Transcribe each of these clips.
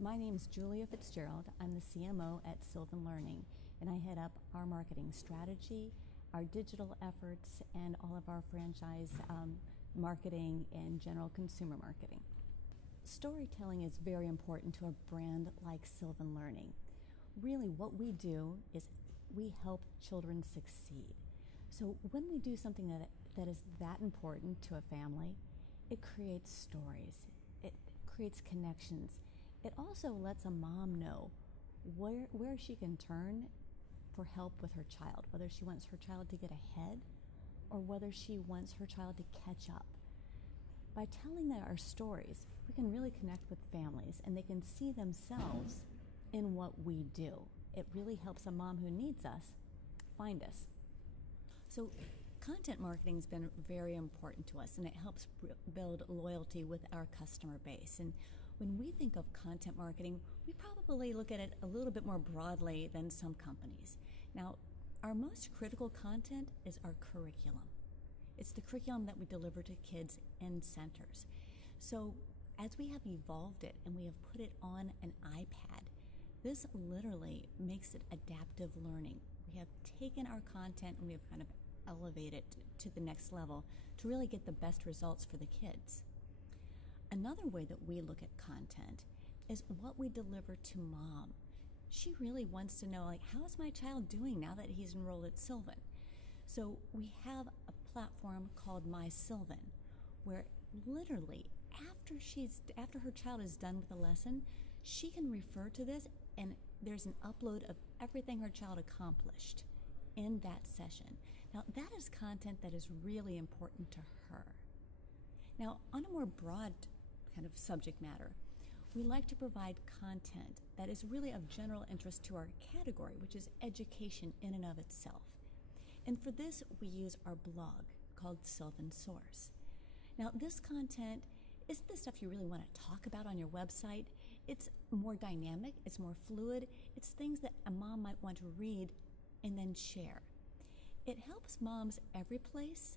My name is Julia Fitzgerald. I'm the CMO at Sylvan Learning, and I head up our marketing strategy, our digital efforts, and all of our franchise marketing and general consumer marketing. Storytelling is very important to a brand like Sylvan Learning. Really, what we do is we help children succeed. So when we do something that is that important to a family, it creates stories, it creates connections. It also lets a mom know where she can turn for help with her child, whether she wants her child to get ahead or whether she wants her child to catch up. By telling our stories, we can really connect with families and they can see themselves in what we do. It really helps a mom who needs us find us. So content marketing has been very important to us, and it helps build loyalty with our customer base. And when we think of content marketing, we probably look at it a little bit more broadly than some companies. Now, our most critical content is our curriculum. It's the curriculum that we deliver to kids in centers. So as we have evolved it and we have put it on an iPad, this literally makes it adaptive learning. We have taken our content and we have kind of elevate it to the next level to really get the best results for the kids. Another way that we look at content is what we deliver to mom. She really wants to know, how is my child doing now that he's enrolled at Sylvan? So we have a platform called My Sylvan, where literally after her child is done with the lesson, she can refer to this and there's an upload of everything her child accomplished in that session. Now, that is content that is really important to her. Now, on a more broad kind of subject matter, we like to provide content that is really of general interest to our category, which is education in and of itself. And for this, we use our blog called Sylvan Source. Now, this content isn't the stuff you really want to talk about on your website. It's more dynamic, it's more fluid, it's things that a mom might want to read and then share. It helps moms every place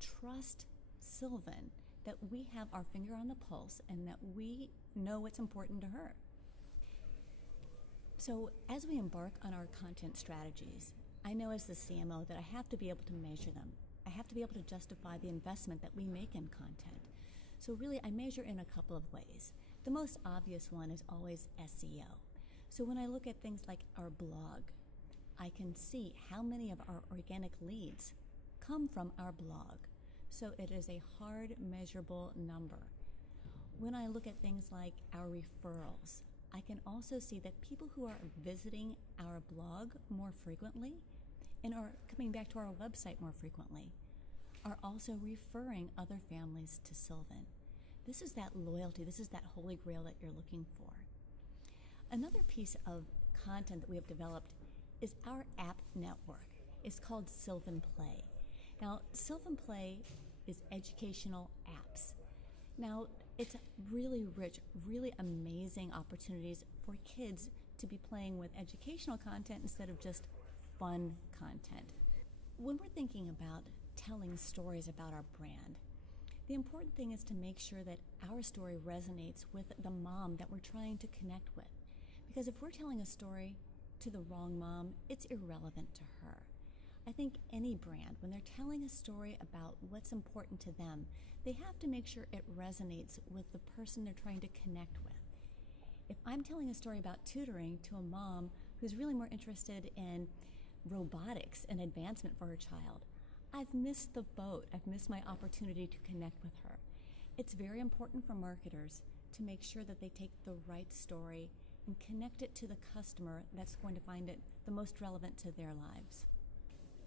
trust Sylvan, that we have our finger on the pulse and that we know what's important to her. So as we embark on our content strategies, I know as the CMO that I have to be able to measure them. I have to be able to justify the investment that we make in content. So really, I measure in a couple of ways. The most obvious one is always SEO. So when I look at things like our blog, I can see how many of our organic leads come from our blog. So it is a hard, measurable number. When I look at things like our referrals, I can also see that people who are visiting our blog more frequently and are coming back to our website more frequently are also referring other families to Sylvan. This is that loyalty, this is that holy grail that you're looking for. Another piece of content that we have developed is our app network. It's called Sylvan Play. Now, Sylvan Play is educational apps. Now, it's really rich, really amazing opportunities for kids to be playing with educational content instead of just fun content. When we're thinking about telling stories about our brand, the important thing is to make sure that our story resonates with the mom that we're trying to connect with. Because if we're telling a story to the wrong mom, it's irrelevant to her. I think any brand, when they're telling a story about what's important to them, they have to make sure it resonates with the person they're trying to connect with. If I'm telling a story about tutoring to a mom who's really more interested in robotics and advancement for her child, I've missed the boat. I've missed my opportunity to connect with her. It's very important for marketers to make sure that they take the right story and connect it to the customer that's going to find it the most relevant to their lives.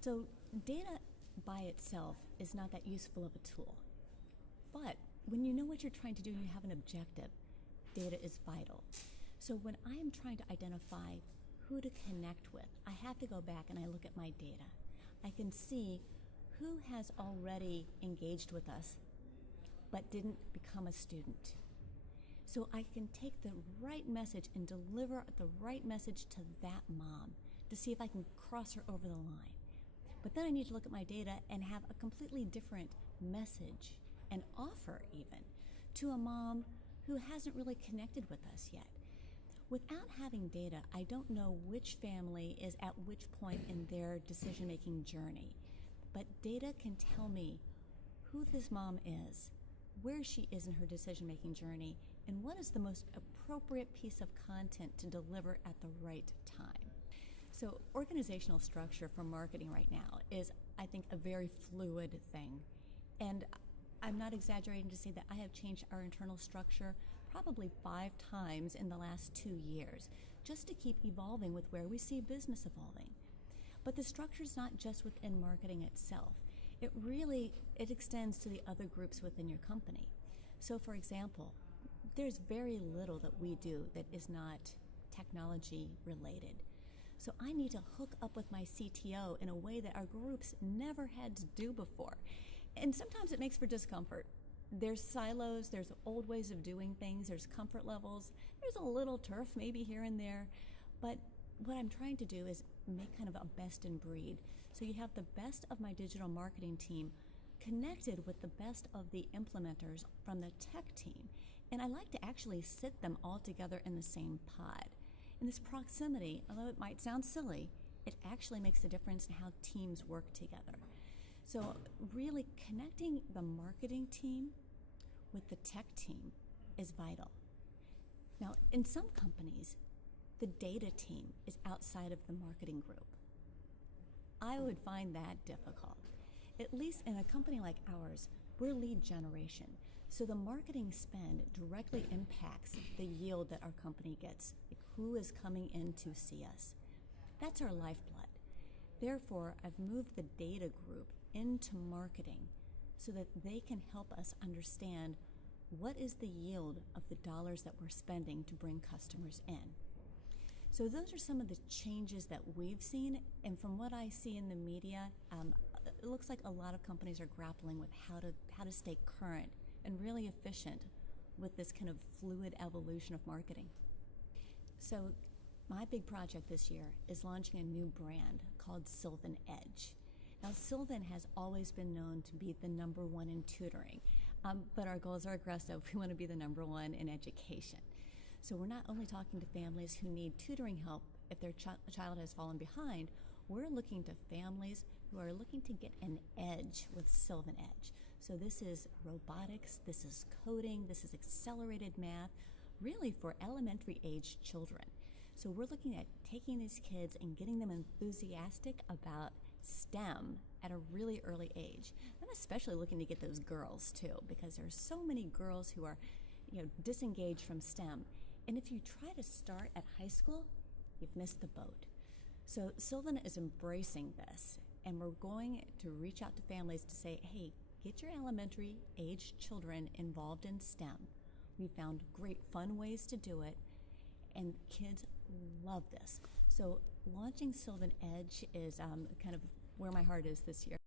So data by itself is not that useful of a tool. But when you know what you're trying to do and you have an objective, data is vital. So when I am trying to identify who to connect with, I have to go back and I look at my data. I can see who has already engaged with us but didn't become a student. So I can take the right message and deliver the right message to that mom to see if I can cross her over the line. But then I need to look at my data and have a completely different message and offer even to a mom who hasn't really connected with us yet. Without having data, I don't know which family is at which point in their decision-making journey. But data can tell me who this mom is, where she is in her decision-making journey, and what is the most appropriate piece of content to deliver at the right time. So organizational structure for marketing right now is, I think, a very fluid thing. And I'm not exaggerating to say that I have changed our internal structure probably 5 times in the last 2 years, just to keep evolving with where we see business evolving. But the structure is not just within marketing itself. It extends to the other groups within your company. So for example, there's very little that we do that is not technology related. So I need to hook up with my CTO in a way that our groups never had to do before. And sometimes it makes for discomfort. There's silos, there's old ways of doing things, there's comfort levels, there's a little turf maybe here and there, but what I'm trying to do is make kind of a best in breed. So you have the best of my digital marketing team connected with the best of the implementers from the tech team. And I like to actually sit them all together in the same pod. And this proximity, although it might sound silly, it actually makes a difference in how teams work together. So really connecting the marketing team with the tech team is vital. Now, in some companies, the data team is outside of the marketing group. I would find that difficult. At least in a company like ours, we're lead generation. So the marketing spend directly impacts the yield that our company gets, like who is coming in to see us. That's our lifeblood. Therefore, I've moved the data group into marketing so that they can help us understand what is the yield of the dollars that we're spending to bring customers in. So those are some of the changes that we've seen, and from what I see in the media, it looks like a lot of companies are grappling with how to stay current and really efficient with this kind of fluid evolution of marketing. So my big project this year is launching a new brand called Sylvan Edge. Now, Sylvan has always been known to be the #1 in tutoring, but our goals are aggressive. We want to be the #1 in education. So we're not only talking to families who need tutoring help if their child has fallen behind, we're looking to families who are looking to get an edge with Sylvan Edge. So this is robotics, this is coding, this is accelerated math, really for elementary age children. So we're looking at taking these kids and getting them enthusiastic about STEM at a really early age. I'm especially looking to get those girls too, because there's so many girls who are disengaged from STEM. And if you try to start at high school, you've missed the boat. So Sylvan is embracing this, and we're going to reach out to families to say, hey, get your elementary age children involved in STEM. We found great fun ways to do it, and kids love this. So launching Sylvan Edge is kind of where my heart is this year.